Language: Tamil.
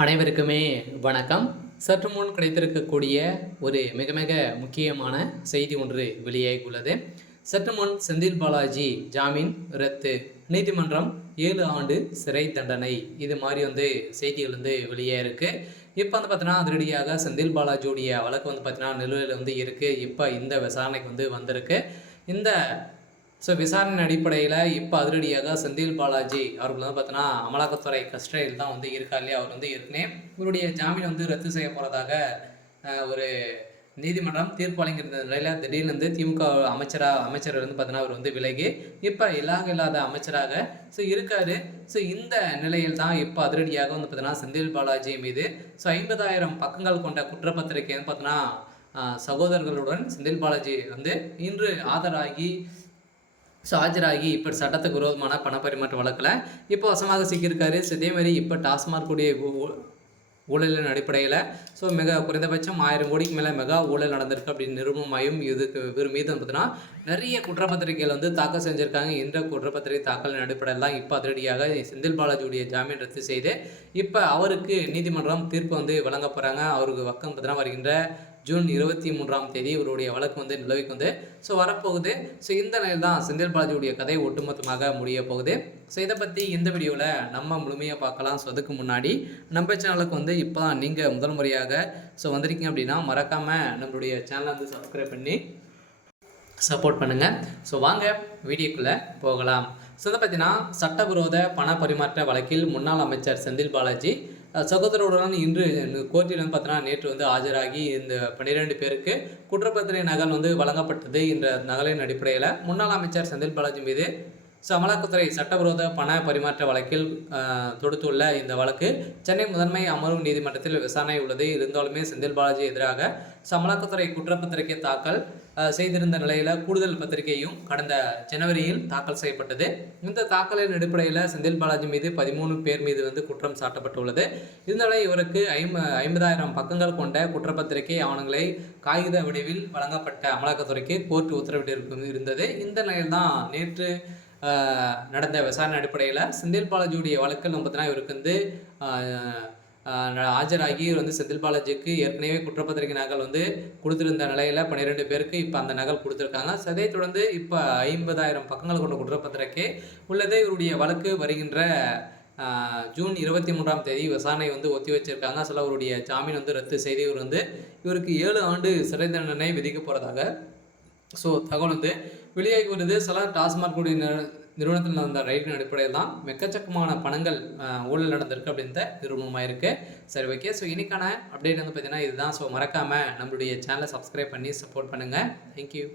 அனைவருக்குமே வணக்கம். சற்று முன் கிடைத்திருக்கக்கூடிய ஒரு மிக மிக முக்கியமான செய்தி ஒன்று வெளியாகியுள்ளது. சற்று முன் செந்தில் பாலாஜி ஜாமீன் ரத்து, நீதிமன்றம் 7 ஆண்டு சிறை தண்டனை, இது மாதிரி செய்திகள் வெளியாயிருக்கு. இப்போ பார்த்தீங்கன்னா அதிரடியாக செந்தில் பாலாஜியுடைய வழக்கு பார்த்தீங்கன்னா நிலுவையில் இருக்குது. இப்போ இந்த விசாரணைக்கு வந்திருக்கு. இந்த விசாரணை அடிப்படையில் இப்போ அதிரடியாக செந்தில் பாலாஜி அவர்கள் பார்த்தீங்கன்னா அமலாக்கத்துறை கஸ்டடியில் தான் இருக்கார் இல்லையா. அவர் ஏற்கனவே இவருடைய ஜாமீன் ரத்து செய்ய போகிறதாக ஒரு நீதிமன்றம் தீர்ப்பு வழங்கியிருந்த நிலையில் திடீர்னு திமுக அமைச்சர் பார்த்தீங்கன்னா அவர் விலகி இப்போ இல்லாத அமைச்சராக இருக்காரு. இந்த நிலையில் தான் இப்போ அதிரடியாக பார்த்தீங்கன்னா செந்தில் பாலாஜி மீது 50,000 பக்கங்கள் கொண்ட குற்றப்பத்திரிகை பார்த்தீங்கன்னா சகோதரர்களுடன் செந்தில் பாலாஜி இன்று ஆஜராகி இப்போ சட்டத்துக்கு விரோதமான பணப்பரிமாற்ற வழக்கில் இப்போ வசமாக சிக்கியிருக்காரு. இதேமாதிரி இப்போ டாஸ்மார்க்குடைய ஊழலின் அடிப்படையில் மிக குறைந்தபட்சம் 1000 கோடிக்கு மேலே மெகா ஊழல் நடந்திருக்கு அப்படின்னு நிரூபமாயும் இதுக்கு இவர் மீது பார்த்தீங்கன்னா நிறைய குற்றப்பத்திரிகைகள் தாக்கல் செஞ்சுருக்காங்க. இந்த குற்றப்பத்திரிகை தாக்கலின் அடிப்படையில் தான் இப்போ அதிரடியாக செந்தில் பாலாஜியுடைய ஜாமீன் ரத்து செய்து இப்போ அவருக்கு நீதிமன்றம் தீர்ப்பு வழங்க போகிறாங்க. அவருக்கு பக்கம் பார்த்தீங்கன்னா வருகின்ற ஜூன் 23ஆம் தேதி இவருடைய வழக்கு நிலவுக்கு வரப்போகுது. இந்த நிலையில் தான் செந்தில் பாலாஜியுடைய கதை ஒட்டுமொத்தமாக முடிய போகுது. இதை பற்றி இந்த வீடியோவில் நம்ம முழுமையாக பார்க்கலாம். அதுக்கு முன்னாடி நம்ம சேனலுக்கு இப்போ தான் நீங்கள் முதல் முறையாக வந்திருக்கீங்க அப்படின்னா மறக்காமல் நம்மளுடைய சேனலை சப்ஸ்கிரைப் பண்ணி சப்போர்ட் பண்ணுங்கள். வாங்க வீடியோக்குள்ளே போகலாம். இதை பார்த்தீங்கன்னா சட்டவிரோத பண பரிமாற்ற வழக்கில் முன்னாள் அமைச்சர் செந்தில் பாலாஜி சகோதரருடன் இன்று கோர்ட்டில் பார்த்தீங்கன்னா நேற்று ஆஜராகி இந்த 12 பேருக்கு குற்றப்பத்திரிகை நகல் வழங்கப்பட்டது. இந்த நகலின் அடிப்படையில் முன்னாள் அமைச்சர் செந்தில் பாலாஜி மீது அமலாக்கத்துறை சட்டவிரோத பண பரிமாற்ற வழக்கில் தொடுத்துள்ள இந்த வழக்கு சென்னை முதன்மை அமர்வு நீதிமன்றத்தில் விசாரணை உள்ளது. இருந்தாலுமே செந்தில் பாலாஜி எதிராக அமலாக்கத்துறை குற்றப்பத்திரிகை தாக்கல் செய்திருந்த நிலையில் கூடுதல் பத்திரிகையும் கடந்த ஜனவரியில் தாக்கல் செய்யப்பட்டது. இந்த தாக்கலின் அடிப்படையில் செந்தில் பாலாஜி மீது 13 பேர் மீது குற்றம் சாட்டப்பட்டுள்ளது. இதனால இவருக்கு 50,000 பக்கங்கள் கொண்ட குற்றப்பத்திரிகை ஆவணங்களை காகித வடிவில் வழங்கப்பட்ட அமலாக்கத்துறைக்கு கோர்ட் உத்தரவிட்டு இருந்தது. இந்த நிலையில் தான் நேற்று நடந்த விசாரணை அடிப்படையில் செந்தில் பாலாஜியுடைய வழக்கில் பார்த்தீங்கன்னா இவருக்கு ஆஜராகி செந்தில் பாலாஜிக்கு ஏற்கனவே குற்றப்பத்திரிகை நகல் கொடுத்துருந்த நிலையில் 12 பேருக்கு இப்போ அந்த நகல் கொடுத்துருக்காங்க. அதை தொடர்ந்து இப்போ 50,000 பக்கங்கள் கொண்ட குற்றப்பத்திரிகை உள்ளது. இவருடைய வழக்கு வருகின்ற ஜூன் 23ஆம் தேதி விசாரணை ஒத்தி வச்சிருக்காங்க. அவருடைய ஜாமீன் ரத்து செய்து இவருக்கு 7 ஆண்டு சிறை தண்டனை விதிக்க போகிறதாக தகவல் வெளியாகி வருது. டாஸ்மார்க்குடைய நிறுவனத்தில் நடந்த ரைட்டின் அடிப்படையில் தான் எக்கச்சக்கமான பணங்கள் ஊழல் நடந்திருக்கு அப்படின்ற நிறுவனமாயிருக்கு. சரி, ஓகே. இன்னைக்கான அப்டேட் பார்த்தீங்கன்னா இதுதான். மறக்காமல் நம்மளுடைய சேனலை சப்ஸ்கிரைப் பண்ணி சப்போர்ட் பண்ணுங்கள். தேங்க்யூ.